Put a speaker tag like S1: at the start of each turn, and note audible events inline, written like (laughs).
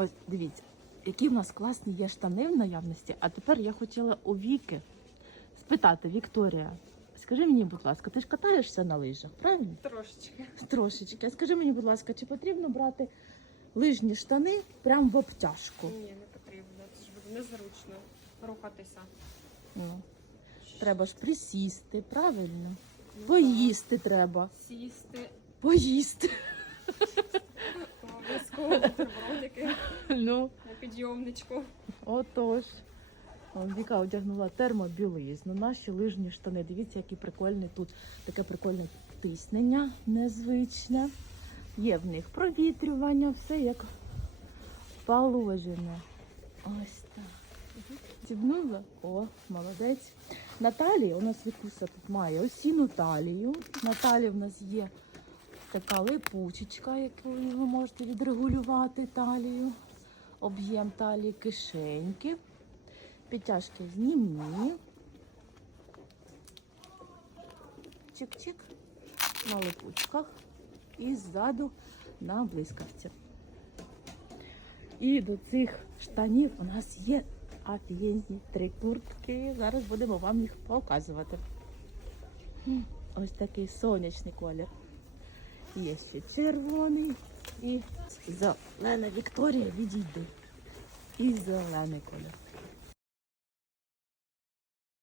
S1: Ось дивіться, які в нас класні є штани в наявності. А тепер я хотіла у Віки спитати, Вікторія, скажи мені, будь ласка, ти ж катаєшся на лижах, правильно?
S2: Трошечки.
S1: Трошечки. А Скажи мені, будь ласка, чи потрібно брати лижні штани прямо в обтяжку?
S2: Ні, не потрібно. Це ж буде незручно рухатися.
S1: Ну, треба ж присісти, правильно?
S2: Ну,
S1: Поїсти треба.
S2: Сісти,
S1: Поїсти. (laughs)
S2: обов'язково бутербродики
S1: Ну,
S2: на підйомничку.
S1: отож. Віка одягнула термобілизну, наші лижні штани. Дивіться, який прикольний тут. Таке прикольне тиснення незвичне. Є в них провітрювання, все як положено. Ось так. Стібнула? О, молодець. На талії у нас Вікуся тут має осіну талію. На талії в нас є така липучечка, яку ви можете відрегулювати талію. Об'єм талії кишеньки. Підтяжки знімні. Чик-чик. На липучках. І ззаду на блискавці. І до цих штанів у нас є офігенні три куртки. Зараз будемо вам їх показувати. Ось такий сонячний колір. Є ще червоний і зелена Вікторія відійди. І зелений колір.